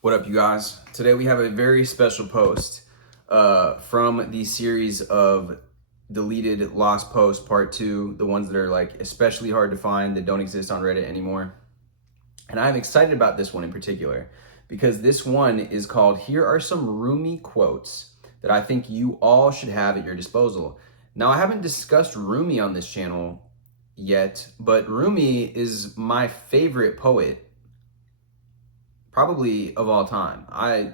What up, you guys? Today we have a very special post from the series of deleted lost posts part 2, the ones that are like especially hard to find, that don't exist on Reddit anymore. And I'm excited about this one in particular because this one is called "Here Are Some Rumi Quotes That I Think You All Should Have at Your Disposal." Now, I haven't discussed Rumi on this channel yet, but Rumi is my favorite poet probably of all time. I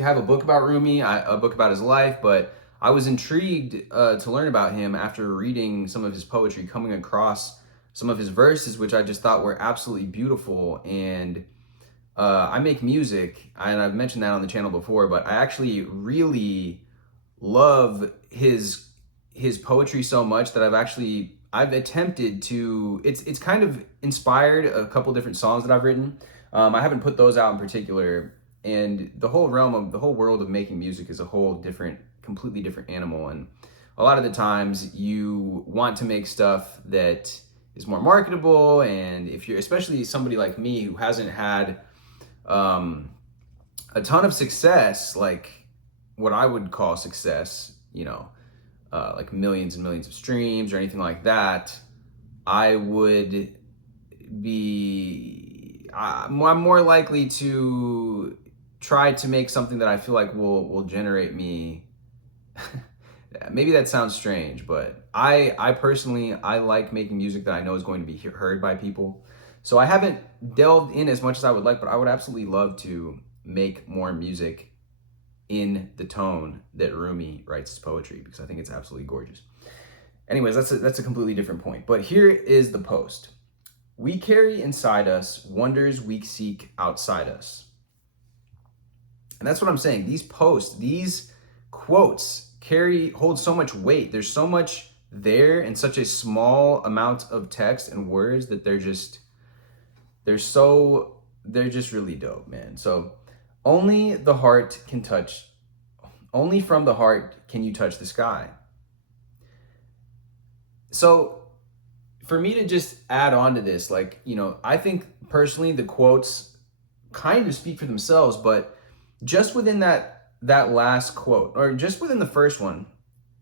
have a book about Rumi, a book about his life, but I was intrigued to learn about him after reading some of his poetry, coming across some of his verses, which I just thought were absolutely beautiful. And I make music, and I've mentioned that on the channel before, but I actually really love his poetry so much that I've attempted to. It's kind of inspired a couple different songs that I've written. I haven't put those out in particular, and the whole world of making music is a whole different, completely different animal. And a lot of the times you want to make stuff that is more marketable. And if you're, especially somebody like me who hasn't had a ton of success, like what I would call success, like millions and millions of streams or anything like that, I would I'm more likely to try to make something that I feel like will generate me. Maybe that sounds strange, but I personally, I like making music that I know is going to be heard by people. So I haven't delved in as much as I would like, but I would absolutely love to make more music in the tone that Rumi writes his poetry, because I think it's absolutely gorgeous. Anyways, that's a completely different point. But here is the post. "We carry inside us wonders we seek outside us." And that's what I'm saying. These posts, these quotes hold so much weight. There's so much there in such a small amount of text and words that they're just really dope, man. So, only from the heart can you touch the sky. So, for me to just add on to this, I think personally the quotes kind of speak for themselves, but just within that last quote, or just within the first one,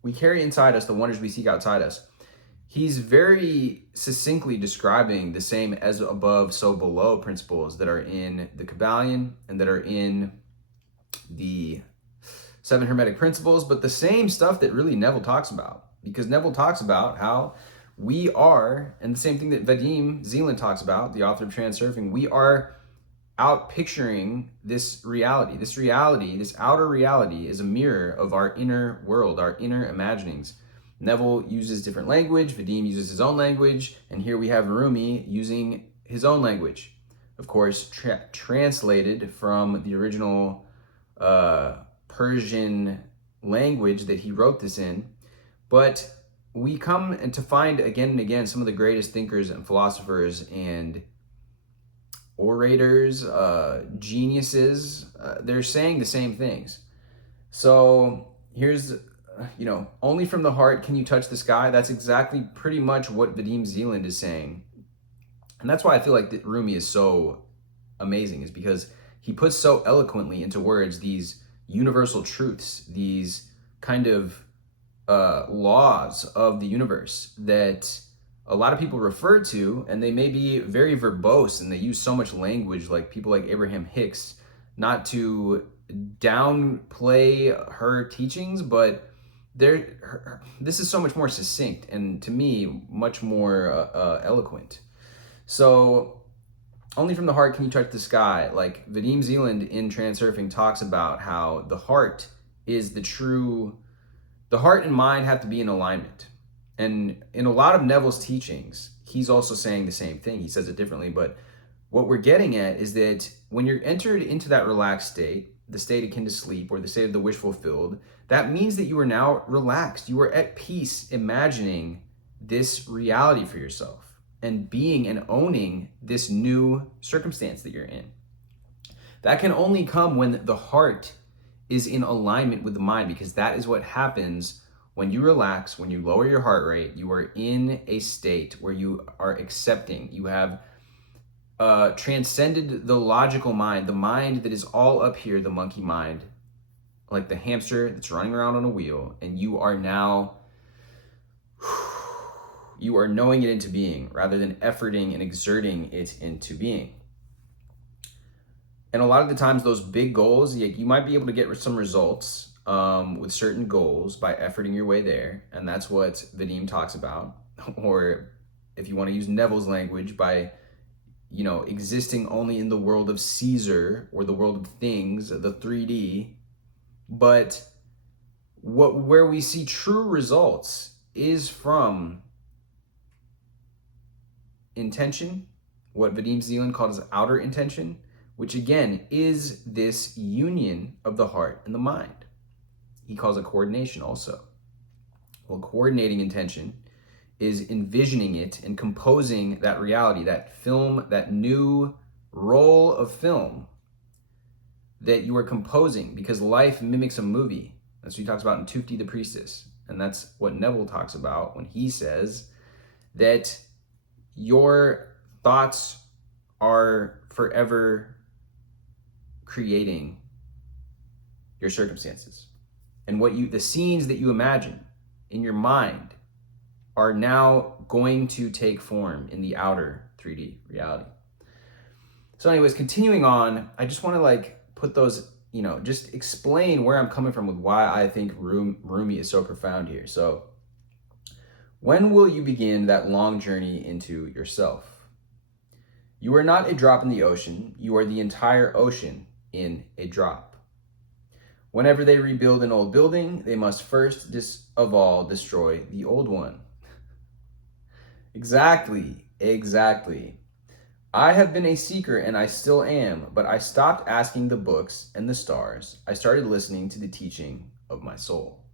"We carry inside us the wonders we seek outside us," he's very succinctly describing the same as above, so below principles that are in the Kabbalion and that are in the 7 Hermetic Principles, but the same stuff that really Neville talks about. Because Neville talks about how we are, and the same thing that Vadim Zeland talks about, the author of Transurfing, we are out picturing this reality. This outer reality, is a mirror of our inner world, our inner imaginings. Neville uses different language, Vadim uses his own language, and here we have Rumi using his own language. Of course, translated from the original Persian language that he wrote this in. But we come and to find again and again some of the greatest thinkers and philosophers and orators, geniuses, they're saying the same things. So here's, only from the heart can you touch the sky. That's exactly pretty much what Vadim Zeland is saying. And that's why I feel like that Rumi is so amazing, is because he puts so eloquently into words these universal truths, these kind of laws of the universe that a lot of people refer to, and they may be very verbose and they use so much language, like people like Abraham Hicks, not to downplay her teachings, but this is so much more succinct and, to me, much more eloquent. So, only from the heart can you touch the sky. Like Vadim Zeland in Transurfing talks about how the heart and mind have to be in alignment. And in a lot of Neville's teachings, he's also saying the same thing. He says it differently, but what we're getting at is that when you're entered into that relaxed state, the state akin to sleep, or the state of the wish fulfilled, that means that you are now relaxed. You are at peace, imagining this reality for yourself and being and owning this new circumstance that you're in. That can only come when the heart is in alignment with the mind, because that is what happens when you relax, when you lower your heart rate. You are in a state where you are accepting. You have transcended the logical mind, the mind that is all up here, the monkey mind, like the hamster that's running around on a wheel, and you are now, you are knowing it into being rather than efforting and exerting it into being. And a lot of the times those big goals, you might be able to get some results with certain goals by efforting your way there. And that's what Vadim talks about. Or if you want to use Neville's language, by, existing only in the world of Caesar or the world of things, the 3D. But where we see true results is from intention, what Vadim Zeland calls outer intention, which again is this union of the heart and the mind. He calls it coordination also. Well, coordinating intention is envisioning it and composing that reality, that film, that new roll of film that you are composing, because life mimics a movie. That's what he talks about in Tufti the Priestess. And that's what Neville talks about when he says that your thoughts are forever creating your circumstances. And the scenes that you imagine in your mind are now going to take form in the outer 3D reality. So anyways, continuing on, I just want to put those, just explain where I'm coming from with why I think Rumi is so profound here. So when will you begin that long journey into yourself? You are not a drop in the ocean. You are the entire ocean in a drop. Whenever they rebuild an old building, they must first of all destroy the old one. Exactly. I have been a seeker and I still am, but I stopped asking the books and the stars. I started listening to the teaching of my soul.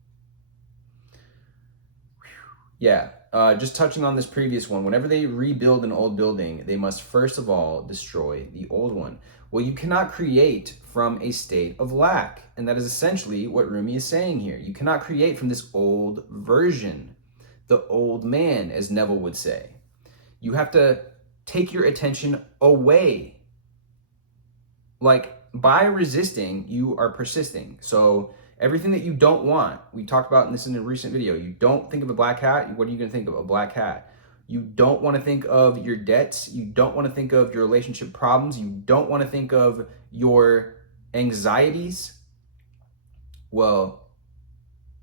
Yeah, just touching on this previous one, whenever they rebuild an old building, they must first of all destroy the old one. Well, you cannot create from a state of lack. And that is essentially what Rumi is saying here. You cannot create from this old version, the old man, as Neville would say. You have to take your attention away. By resisting, you are persisting. So everything that you don't want, we talked about this in a recent video. You don't think of a black hat. What are you going to think of? A black hat. You don't want to think of your debts. You don't want to think of your relationship problems. You don't want to think of your anxieties. Well,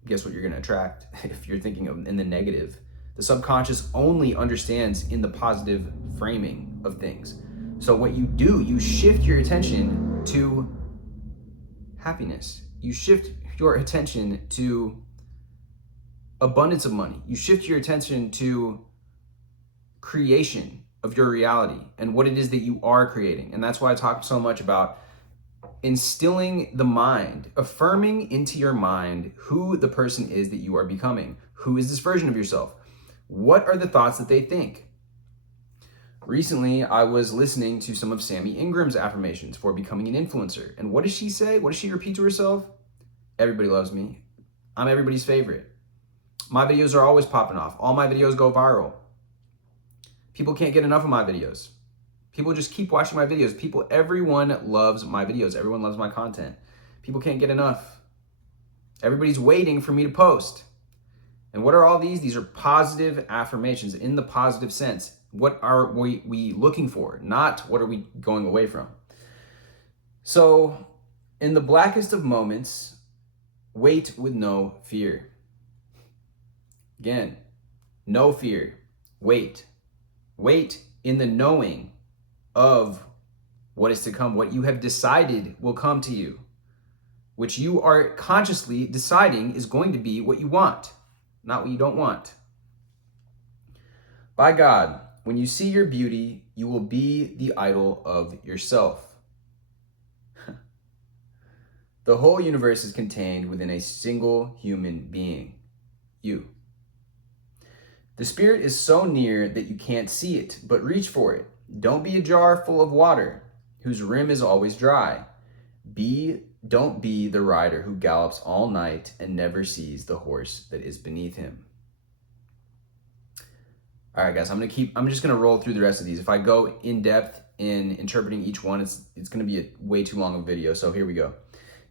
guess what you're going to attract if you're thinking of in the negative. The subconscious only understands in the positive framing of things. So what you do, you shift your attention to happiness. You shift your attention to abundance of money. You shift your attention to creation of your reality and what it is that you are creating. And that's why I talk so much about instilling the mind, affirming into your mind who the person is that you are becoming. Who is this version of yourself? What are the thoughts that they think? Recently, I was listening to some of Sammy Ingram's affirmations for becoming an influencer. And what does she say? What does she repeat to herself? Everybody loves me. I'm everybody's favorite. My videos are always popping off. All my videos go viral. People can't get enough of my videos. People just keep watching my videos. Everyone loves my videos. Everyone loves my content. People can't get enough. Everybody's waiting for me to post. And what are all these? These are positive affirmations in the positive sense. What are we looking for? Not what are we going away from? So, in the blackest of moments, wait with no fear. Again, no fear. Wait. Wait in the knowing of what is to come, what you have decided will come to you, which you are consciously deciding is going to be what you want, not what you don't want. By God, when you see your beauty, you will be the idol of yourself. The whole universe is contained within a single human being, you. The spirit is so near that you can't see it, but reach for it. Don't be a jar full of water whose rim is always dry. Don't be the rider who gallops all night and never sees the horse that is beneath him. All right, guys, I'm just gonna roll through the rest of these. If I go in depth, in interpreting each one. It's going to be a way too long of a video, so here we go.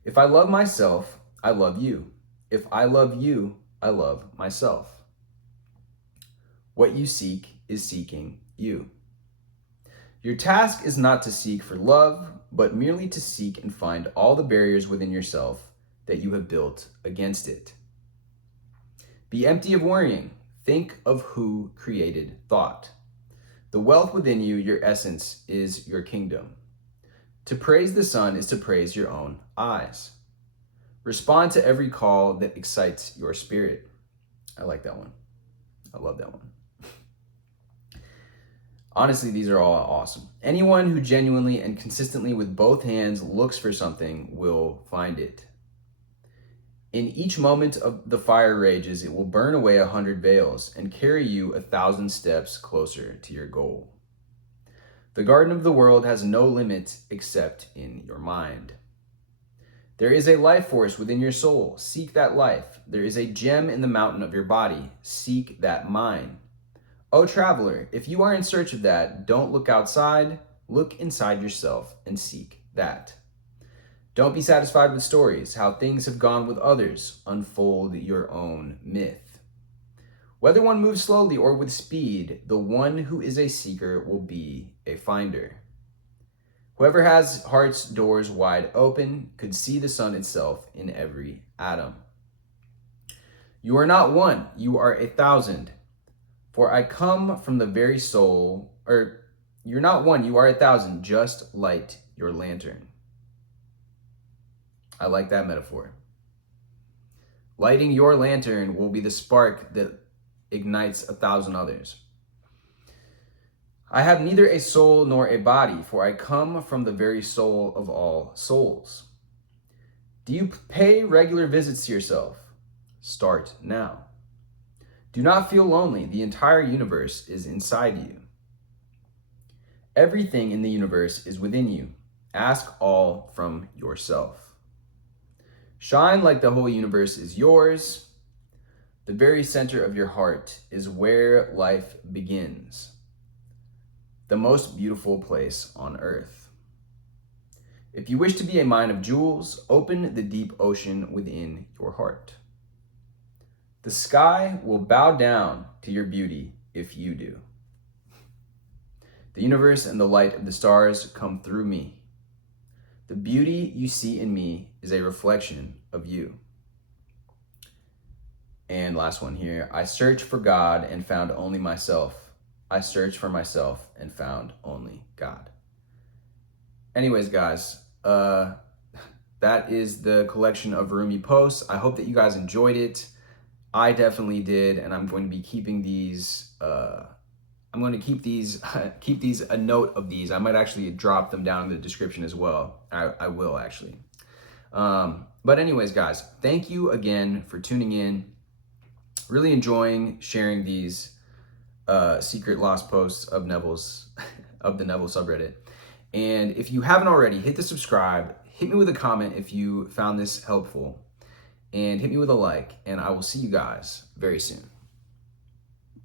If I love myself, I love you. If I love you, I love myself. What you seek is seeking you. Your task is not to seek for love, but merely to seek and find all the barriers within yourself that you have built against it. Be empty of worrying. Think of who created thought. The wealth within you, your essence, is your kingdom. To praise the sun is to praise your own eyes. Respond to every call that excites your spirit. I like that one. I love that one. Honestly, these are all awesome. Anyone who genuinely and consistently with both hands looks for something will find it. In each moment of the fire rages, it will burn away 100 veils and carry you 1,000 steps closer to your goal. The garden of the world has no limit except in your mind. There is a life force within your soul. Seek that life. There is a gem in the mountain of your body. Seek that mine. Oh, traveler, if you are in search of that, don't look outside. Look inside yourself and seek that. Don't be satisfied with stories, how things have gone with others. Unfold your own myth. Whether one moves slowly or with speed, the one who is a seeker will be a finder. Whoever has heart's doors wide open could see the sun itself in every atom. You are not one, you are 1,000. For I come from the very soul, or you're not one, you are 1,000. Just light your lantern. I like that metaphor. Lighting your lantern will be the spark that ignites 1,000 others. I have neither a soul nor a body, for I come from the very soul of all souls. Do you pay regular visits to yourself? Start now. Do not feel lonely. The entire universe is inside you. Everything in the universe is within you. Ask all from yourself. Shine like the whole universe is yours. The very center of your heart is where life begins. The most beautiful place on earth. If you wish to be a mine of jewels, open the deep ocean within your heart. The sky will bow down to your beauty if you do. The universe and the light of the stars come through me. The beauty you see in me is a reflection of you. And last one here. I searched for God and found only myself. I searched for myself and found only God. Anyways, guys, that is the collection of Rumi posts. I hope that you guys enjoyed it. I definitely did, and I'm going to be keeping these. I'm going to keep these a note of these. I might actually drop them down in the description as well. I will actually. But anyways, guys, thank you again for tuning in. Really enjoying sharing these secret lost posts of Neville's of the Neville subreddit. And if you haven't already, hit the subscribe. Hit me with a comment if you found this helpful. And hit me with a like, and I will see you guys very soon.